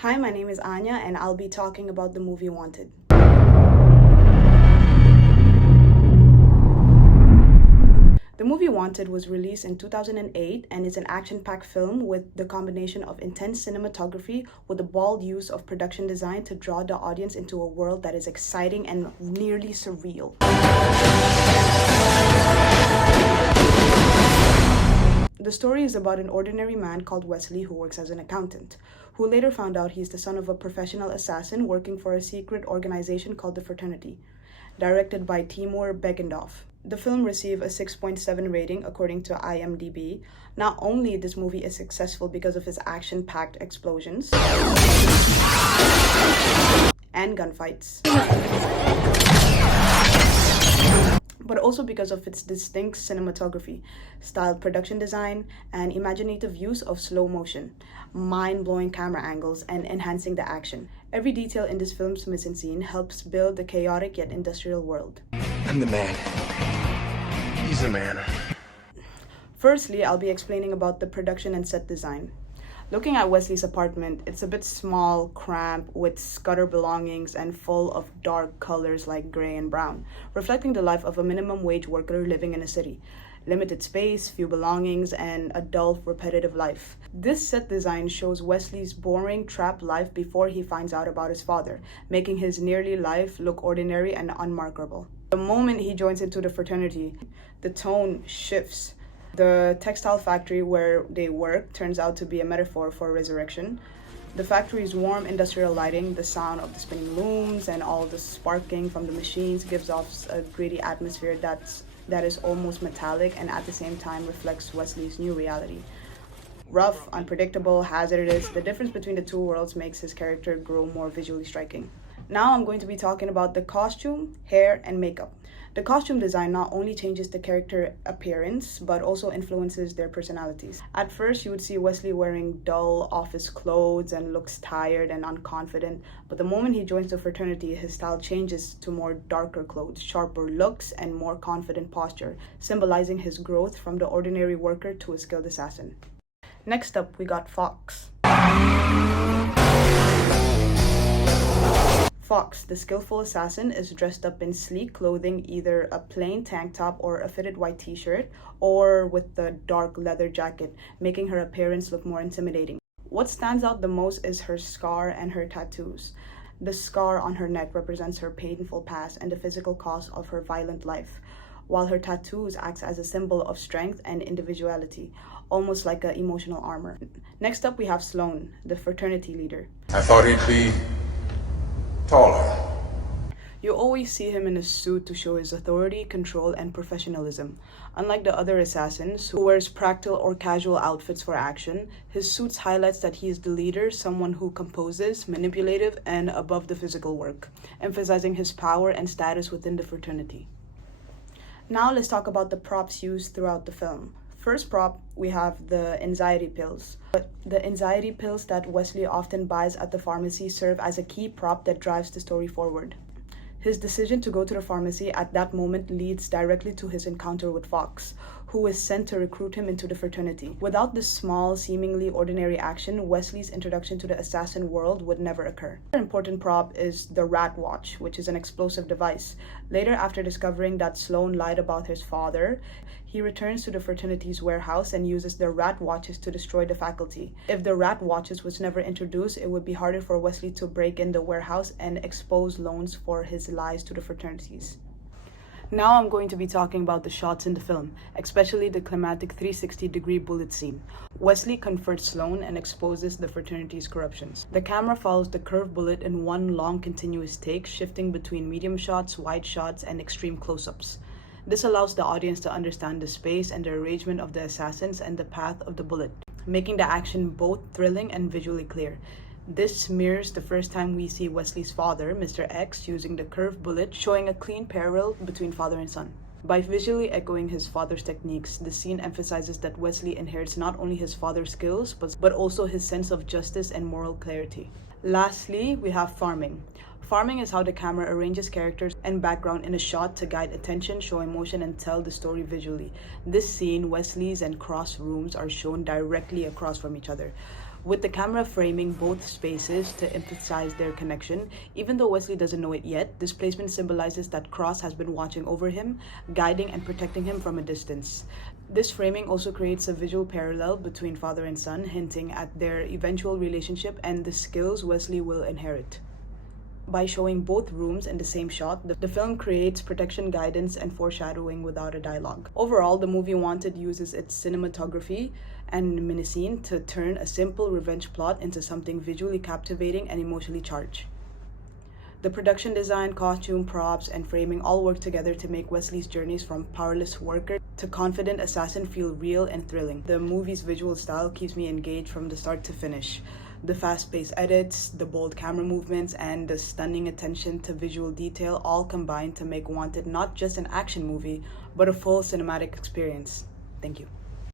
Hi, my name is Anya, and I'll be talking about the movie Wanted. The movie Wanted was released in 2008 and is an action-packed film with the combination of intense cinematography with the bold use of production design to draw the audience into a world that is exciting and nearly surreal. The story is about an ordinary man called Wesley who works as an accountant, who later found out he's the son of a professional assassin working for a secret organization called the Fraternity, directed by Timur Bekendorf. The film received a 6.7 rating according to IMDb. Not only this movie is successful because of its action-packed explosions and gunfights, but also because of its distinct cinematography, styled production design, and imaginative use of slow motion, mind-blowing camera angles, and enhancing the action. Every detail in this film's mise-en-scene helps build the chaotic yet industrial world. I'm the man. He's the man. Firstly, I'll be explaining about the production and set design. Looking at Wesley's apartment, it's a bit small, cramped, with scattered belongings and full of dark colors like gray and brown, reflecting the life of a minimum wage worker living in a city. Limited space, few belongings, and a dull, repetitive life. This set design shows Wesley's boring, trapped life before he finds out about his father, making his nearly life look ordinary and unmarketable. The moment he joins into the fraternity, the tone shifts. The textile factory where they work turns out to be a metaphor for resurrection. The factory's warm industrial lighting, the sound of the spinning looms, and all the sparking from the machines gives off a gritty atmosphere that is almost metallic and at the same time reflects Wesley's new reality. Rough, unpredictable, hazardous, the difference between the two worlds makes his character grow more visually striking. Now I'm going to be talking about the costume, hair, and makeup. The costume design not only changes the character appearance, but also influences their personalities. At first, you would see Wesley wearing dull office clothes and looks tired and unconfident, but the moment he joins the fraternity, his style changes to more darker clothes, sharper looks, and more confident posture, symbolizing his growth from the ordinary worker to a skilled assassin. Next up, we got Fox. Fox, the skillful assassin, is dressed up in sleek clothing, either a plain tank top or a fitted white t-shirt, or with the dark leather jacket, making her appearance look more intimidating. What stands out the most is her scar and her tattoos. The scar on her neck represents her painful past and the physical cost of her violent life, while her tattoos acts as a symbol of strength and individuality, almost like an emotional armor. Next up, we have Sloan, the fraternity leader. I thought he'd be taller. You always see him in a suit to show his authority, control, and professionalism. Unlike the other assassins, who wears practical or casual outfits for action, his suits highlights that he is the leader, someone who composes, manipulative, and above the physical work, emphasizing his power and status within the fraternity. Now let's talk about the props used throughout the film. First prop, we have the anxiety pills. The anxiety pills that Wesley often buys at the pharmacy serve as a key prop that drives the story forward. His decision to go to the pharmacy at that moment leads directly to his encounter with Fox, who is sent to recruit him into the fraternity. Without this small, seemingly ordinary action, Wesley's introduction to the assassin world would never occur. Another important prop is the rat watch, which is an explosive device. Later, after discovering that Sloan lied about his father, he returns to the fraternity's warehouse and uses the rat watches to destroy the faculty. If the rat watches was never introduced, it would be harder for Wesley to break in the warehouse and expose Loans for his lies to the fraternities. Now I'm going to be talking about the shots in the film, especially the climatic 360-degree bullet scene. Wesley confronts Sloan and exposes the fraternity's corruptions. The camera follows the curved bullet in one long continuous take, shifting between medium shots, wide shots, and extreme close-ups. This allows the audience to understand the space and the arrangement of the assassins and the path of the bullet, making the action both thrilling and visually clear. This mirrors the first time we see Wesley's father, Mr. X, using the curved bullet, showing a clean parallel between father and son. By visually echoing his father's techniques, the scene emphasizes that Wesley inherits not only his father's skills, but also his sense of justice and moral clarity. Lastly, we have farming. Farming is how the camera arranges characters and background in a shot to guide attention, show emotion, and tell the story visually. This scene, Wesley's and Cross' rooms are shown directly across from each other. with the camera framing both spaces to emphasize their connection. Even though Wesley doesn't know it yet, this placement symbolizes that Cross has been watching over him, guiding and protecting him from a distance. This framing also creates a visual parallel between father and son, hinting at their eventual relationship and the skills Wesley will inherit. By showing both rooms in the same shot, the film creates protection, guidance, and foreshadowing without a dialogue. Overall, the movie Wanted uses its cinematography and miniscene to turn a simple revenge plot into something visually captivating and emotionally charged. The production design, costume, props, and framing all work together to make Wesley's journeys from powerless worker to confident assassin feel real and thrilling. The movie's visual style keeps me engaged from the start to finish. The fast-paced edits, the bold camera movements, and the stunning attention to visual detail all combine to make Wanted not just an action movie, but a full cinematic experience. Thank you.